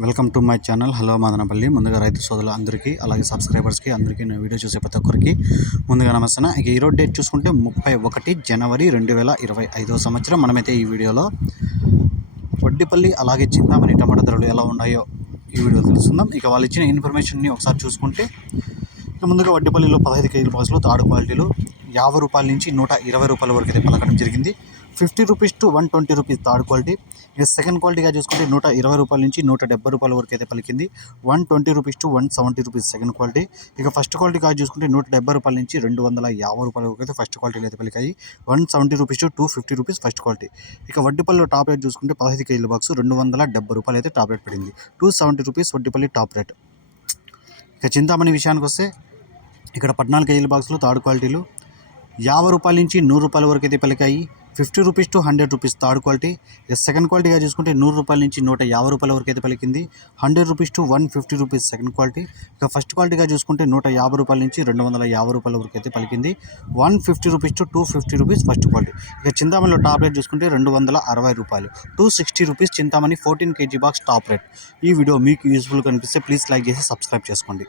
Welcome to my channel. Hello Madanapalle. ముందుగా రైతు సోదరులు అందరికీ అలాగే సబ్స్క్రైబర్స్కి అందరికీ నేను వీడియో చూసే ప్రతి ఒక్కరికి ముందుగా నమస్తే ఇక ఈరోజు డేట్ చూసుకుంటే ముప్పై ఒకటి జనవరి రెండు వేల ఇరవై ఐదో సంవత్సరం. మనమైతే ఈ వీడియోలో వడ్డిపల్లి అలాగే చింతామణి టమాటా ధరలు ఎలా ఉన్నాయో ఈ వీడియో తెలుసుకుందాం. ఇక వాళ్ళు ఇచ్చిన ఇన్ఫర్మేషన్ని ఒకసారి చూసుకుంటే ముందుగా వడ్డిపల్లిలో పదహైదు కేజీల బాక్సులు తాడు క్వాలిటీలు యాభై రూపాయల నుంచి నూట ఇరవై రూపాయల వరకు అయితే పలకడం జరిగింది. Fifty rupees to one twenty rupees third quality. ఇక సెకండ్ క్వాలిటీగా చూసుకుంటే నూట ఇరవై రూపాయల నుంచి నూట డెబ్బై రూపాయల వరకు అయితే పలికింది. One twenty rupees to one seventy rupees second quality. ఇక ఫస్ట్ క్వాలిటీగా చూసుకుంటే నూట డెబ్బై రూపాయల నుంచి రెండు వందల యాభై రూపాయల వరకు అయితే ఫస్ట్ క్వాలిటీలు అయితే పలికాయి. One seventy rupees to two fifty rupees first quality. ఇక వడ్డీపల్లి టాప్ రేట్ చూసుకుంటే పదహైదు కేజీల బాక్స్ రెండు వందల డెబ్బై రూపాయలు అయితే టాప్ రేట్ పడింది. Two seventy rupees Vaddipalli top rate. ఇక చింతామణి విషయానికి వస్తే ఇక్కడ పద్నాలుగు కేజీల బాక్సులు థర్డ్ క్వాలిటీలు. యాభై రూపాయల నుంచి నూరు రూపాయల వరకు అయితే పలికాయి. Fifty rupees to hundred rupees third quality. Second క్వాలిటీగా చూసుకుంటే నూరు రూపాయల నుంచి నూట యాభై రూపాయల వరకు అయితే పలికింది. Hundred rupees to one fifty rupees second quality. ఇక ఫస్ట్ క్వాలిటీగా చూసుకుంటే నూట యాభై రూపాయల నుంచి రెండు వందల యాభై రూపాయల వరకు అయితే పలికింది. One fifty rupees to two fifty rupees first quality. ఇక చింతామణిలో టాప్ రేట్ చూసుకుంటే రెండు వందల అరవై రూపాయలు. Two sixty rupees Chintamani fourteen KG box top rate. ఈ వీడియో మీకు యూస్ఫుల్ కనిపిస్తే ప్లీజ్ లైక్ చేసి సబ్స్క్రైబ్ చేసుకోండి.